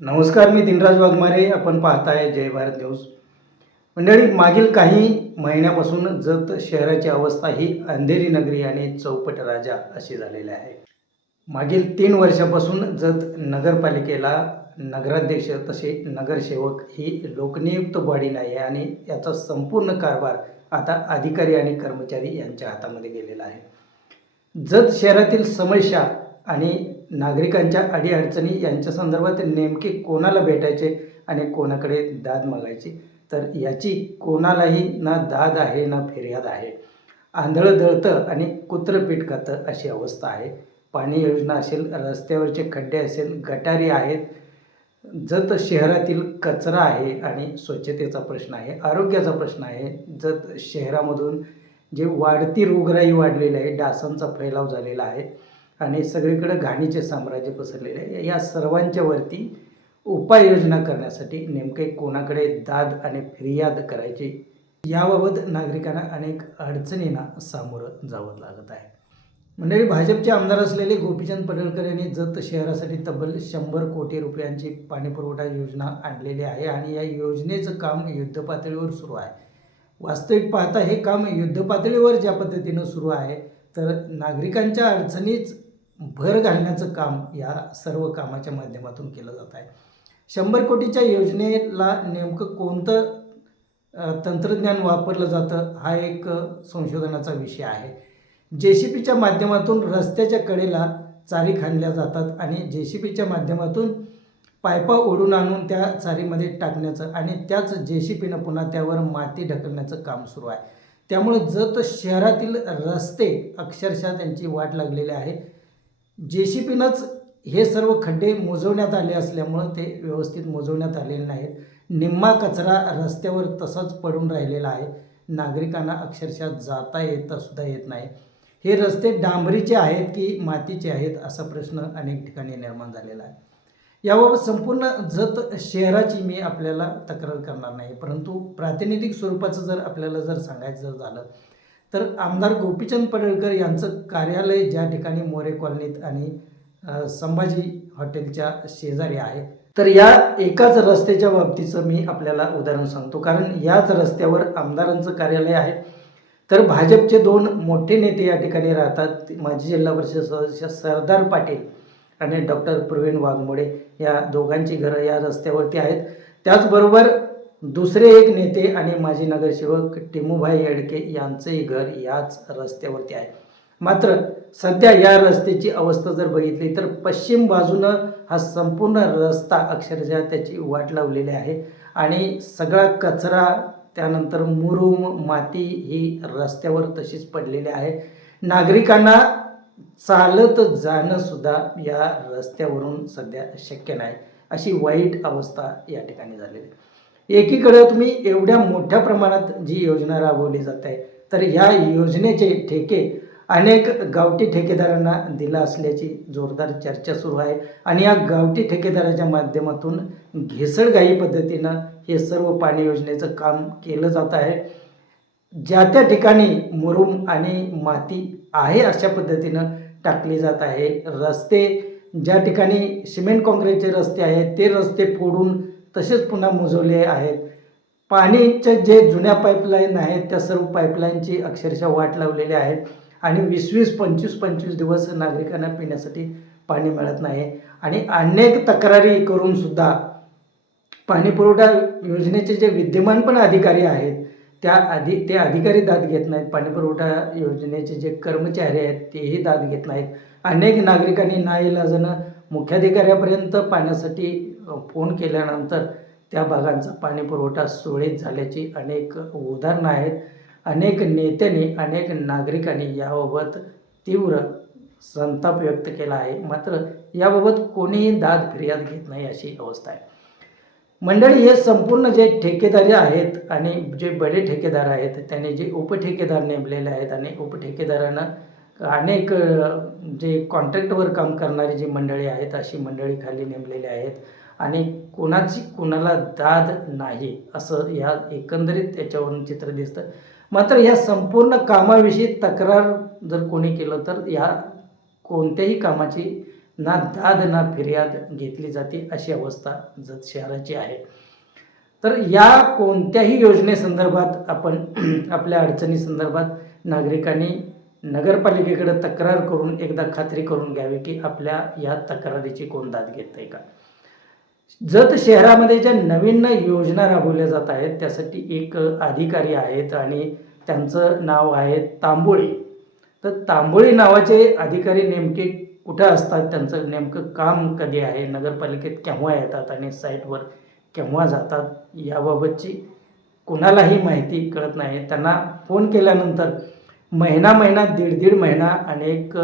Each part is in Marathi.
नमस्कार मी दिनराज वाघमारे. आपण पाहताय जय भारत न्यूज. मंडळी मागील काही महिन्यापासून जत शहराची अवस्था ही अंधेरी नगरी आणि चौपट राजा अशी झालेली आहे. मागील तीन वर्षापासून जत नगरपालिकेला नगराध्यक्ष तसे नगरसेवक ही लोकनियुक्त बॉडी नाही आहे आणि याचा संपूर्ण कारभार आता अधिकारी आणि कर्मचारी यांच्या हातामध्ये गेलेला आहे. जत शहरातील समस्या आणि नागरिकांच्या अडीअडचणी यांच्या संदर्भात नेमके कोणाला भेटायचे आणि कोणाकडे दाद मागायची? तर याची कोणालाही ना दाद आहे ना फिर्याद आहे. आंधळं दळतं आणि कुत्रं पीठ खातं अशी अवस्था आहे. पाणी योजना असेल रस्त्यावरचे खड्डे असेल गटारी आहेत. जत शहरातील कचरा आहे आणि स्वच्छतेचा प्रश्न आहे आरोग्याचा प्रश्न आहे. जत शहरामधून जे वाढती रोगराई वाढलेली आहे डासांचा फैलाव झालेला आहे. आणि सगळीकडे घाणीचे साम्राज्य पसरलेले आहे. या सर्वांच्यावरती उपाययोजना करण्यासाठी नेमके कोणाकडे दाद आणि फिर्याद करायची याबाबत नागरिकांना अनेक अडचणींना सामोरं जावं लागत आहे. मंडळी भाजपचे आमदार असलेले गोपीचंद पडळकर यांनी जत शहरासाठी तब्बल शंभर कोटी रुपयांची पाणीपुरवठा योजना आणलेली आहे आणि या योजनेचं काम युद्धपातळीवर सुरू आहे. वास्तविक पाहता हे काम युद्धपातळीवर ज्या पद्धतीनं सुरू आहे तर नागरिकांच्या अडचणीच भर घालण्याचं काम या सर्व कामाच्या माध्यमातून केलं जात आहे. शंभर कोटीच्या योजनेला नेमकं कोणतं तंत्रज्ञान वापरलं जातं हा एक संशोधनाचा विषय आहे. जे सी पीच्या माध्यमातून रस्त्याच्या कडेला चारी खाणल्या जातात आणि जे सी पीच्या माध्यमातून पायपा ओढून आणून त्या चारीमध्ये टाकण्याचं आणि त्याच जे सी पीनं पुन्हा त्यावर माती ढकलण्याचं काम सुरू आहे. त्यामुळं जत शहरातील रस्ते अक्षरशः त्यांची वाट लागलेली आहे. जे सी पीनंच हे सर्व खड्डे मोजवण्यात आले असल्यामुळं ते व्यवस्थित मोजवण्यात आलेले नाहीत. निम्मा कचरा रस्त्यावर तसाच पडून राहिलेला आहे. नागरिकांना अक्षरशः जाता येता सुद्धा येत नाही. हे रस्ते डांबरीचे आहेत की मातीचे आहेत असा प्रश्न अनेक ठिकाणी निर्माण झालेला आहे. याबाबत संपूर्ण जत शहराची मी आपल्याला तक्रार करणार नाही. परंतु प्रातिनिधिक स्वरूपाचं जर आपल्याला जर सांगायचं जर झालं तर आमदार गोपीचंद पडळकर यांचं कार्यालय ज्या ठिकाणी मोरे कॉलनीत आणि संभाजी हॉटेलच्या शेजारी आहे. तर या एकाच रस्त्याच्या बाबतीचं मी आपल्याला उदाहरण सांगतो. कारण याच रस्त्यावर आमदारांचं कार्यालय आहे. तर भाजपचे दोन मोठे नेते या ठिकाणी राहतात. माजी जिल्हा परिषद सदस्य सरदार पाटील आणि डॉक्टर प्रवीण वाघमोडे या दोघांची घरं या रस्त्यावरती आहेत. त्याचबरोबर दुसरे एक नेते आणि माजी नगरसेवक टिमूभाई येडके यांचंही घर याच रस्त्यावरती आहे. मात्र सध्या या रस्त्याची अवस्था जर बघितली तर पश्चिम बाजूनं हा संपूर्ण रस्ता अक्षरशः त्याची वाट लावलेली आहे आणि सगळा कचरा त्यानंतर मुरुम माती ही रस्त्यावर तशीच पडलेली आहे. नागरिकांना चालत जाणंसुद्धा या रस्त्यावरून सध्या शक्य नाही. अशी वाईट अवस्था या ठिकाणी झालेली आहे. एकीकडे तुम्ही एवढ्या मोठ्या प्रमाणात जी योजना राबवली जात आहे तर ह्या योजनेचे ठेके अनेक गावठी ठेकेदारांना दिला असल्याची जोरदार चर्चा सुरू आहे. आणि या गावठी ठेकेदाराच्या माध्यमातून घेसळगाई पद्धतीनं हे सर्व पाणी योजनेचं काम केलं जात आहे. ज्या त्या ठिकाणी मुरुम आणि माती आहे अशा पद्धतीनं टाकली जात आहे. रस्ते ज्या ठिकाणी सिमेंट काँक्रीटचे रस्ते आहेत ते रस्ते फोडून तसेच पुन्हा मुजवले आहेत. पाणीच्या जे जुन्या पाईपलाईन आहेत त्या सर्व पाईपलाईनची अक्षरशः वाट लावलेली आहे आणि वीस वीस पंचवीस पंचवीस दिवस नागरिकांना पिण्यासाठी पाणी मिळत नाही. आणि अनेक तक्रारी करूनसुद्धा पाणीपुरवठा योजनेचे जे विद्यमान पण अधिकारी आहेत त्या अधि ते अधिकारी दाद घेत नाहीत. पाणीपुरवठा योजनेचे जे कर्मचारी आहेत तेही दाद घेत नाहीत. अनेक नागरिकांनी नाईलाजानं मुख्याधिकाऱ्यापर्यंत पाण्यासाठी फोन केल्यानंतर त्या भागांचा पाणीपुरवठा सुरळीत झाल्याची अनेक उदाहरणं आहेत. अनेक नेत्यांनी अनेक नागरिकांनी याबाबत तीव्र संताप व्यक्त केला आहे. मात्र याबाबत कोणीही दाद फिर्याद घेत नाही अशी अवस्था आहे. मंडळी हे संपूर्ण जे ठेकेदारी आहेत आणि जे बडे ठेकेदार आहेत त्यांनी जे उपठेकेदार नेमलेले आहेत आणि उपठेकेदारांना अनेक जे कॉन्ट्रॅक्टवर काम करणारी जी मंडळी आहेत अशी मंडळी खाली नेमलेली आहेत. आणि कोणाची कोणाला दाद नाही असं ह्या एकंदरीत त्याच्यावरून चित्र दिसतं. मात्र या संपूर्ण कामाविषयी तक्रार जर कोणी केलं तर या कोणत्याही कामाची ना दाद ना फिर्याद घेतली जाते अशी अवस्था जत शहराची आहे. तर या कोणत्याही योजनेसंदर्भात आपण आपल्या अडचणीसंदर्भात नागरिकांनी नगरपालिकेकडे तक्रार करून एकदा खात्री करून घ्यावी की आपल्या या तक्रारीची कोण दाद घेत आहे का? जत शहरामध्ये ज्या नवीन योजना राबवल्या जात आहेत त्यासाठी एक अधिकारी आहेत आणि त्यांचं नाव आहे तांबोळी. तर तांबोळी नावाचे अधिकारी नेमके कुठं असतात? त्यांचं नेमकं काम कधी आहे? नगरपालिकेत केव्हा येतात आणि साईटवर केव्हा जातात? याबाबतची कुणालाही माहिती कळत नाही. त्यांना फोन केल्यानंतर महिना महिना दीड दीड महिना अनेक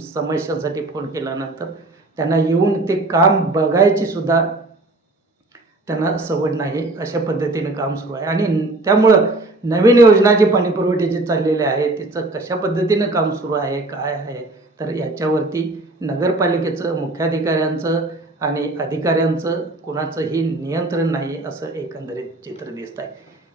समस्यांसाठी फोन केल्यानंतर त्यांना येऊन ते काम बघायची सुद्धा त्यांना सवड नाही अशा पद्धतीने काम सुरू आहे. आणि त्यामुळं नवीन योजना जी पाणीपुरवठे जे चाललेले आहे तिचं कशा पद्धतीनं काम सुरू आहे काय आहे तर याच्यावरती नगरपालिकेचं मुख्याधिकाऱ्यांचं आणि अधिकाऱ्यांचं कुणाचंही नियंत्रण नाही असं एकंदरीत चित्र दिसत आहे.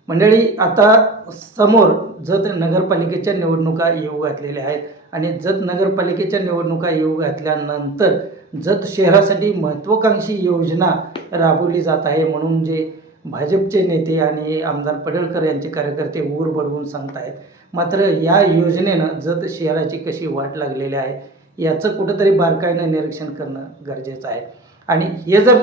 मंडळी आता समोर जत नगरपालिकेच्या निवडणुका येऊ घातलेल्या आहेत आणि जत नगरपालिकेच्या निवडणुका येऊ घातल्यानंतर जत शहरासाठी महत्त्वाकांक्षी योजना राबवली जात आहे म्हणून जे भाजपचे नेते आणि आमदार पडळकर यांचे कार्यकर्ते ऊर बडवून सांगत आहेत मात्र या योजनेनं जत शहराची कशी वाट लागलेली आहे याचं कुठंतरी बारकाईनं निरीक्षण करणं गरजेचं आहे. आणि हे जर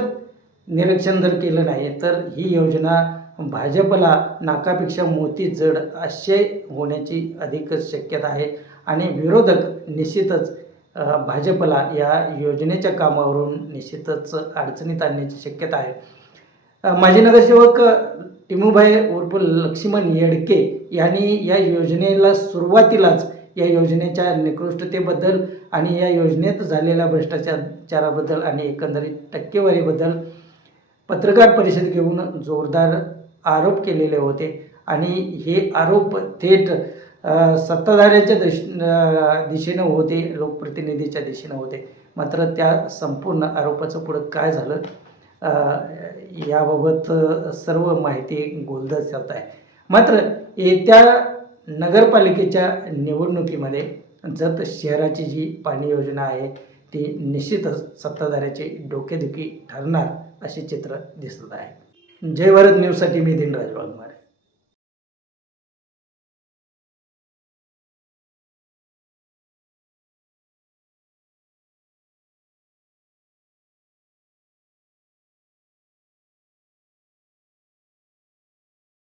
निरीक्षण जर केलं नाही तर ही योजना भाजपला नाकापेक्षा मोती जड असे होण्याची अधिकच शक्यता आहे. आणि विरोधक निश्चितच भाजपला या योजनेच्या कामावरून निश्चितच अडचणीत आणण्याची शक्यता आहे. माजी नगरसेवक टिमूभाई उर्फ लक्ष्मण येडके यांनी या योजनेला सुरुवातीलाच या योजनेच्या निकृष्टतेबद्दल आणि या योजनेत झालेल्या भ्रष्टाचाराबद्दल आणि एकंदरीत टक्केवारीबद्दल पत्रकार परिषद घेऊन जोरदार आरोप केलेले होते. आणि हे आरोप थेट सत्ताधाऱ्याच्या दिश दिशेनं होते लोकप्रतिनिधीच्या दिशेनं होते. मात्र त्या संपूर्ण आरोपाचं पुढं काय झालं? याबाबत सर्व माहिती गोलदस्त्यात आहे. मात्र येत्या नगरपालिकेच्या निवडणुकीमध्ये जत शहराची जी पाणी योजना आहे ती निश्चितच सत्ताधाऱ्याची डोकेदुखी ठरणार असे चित्र दिसत आहे. जय भारत न्यूजसाठी मी दिनराज वाघमारे.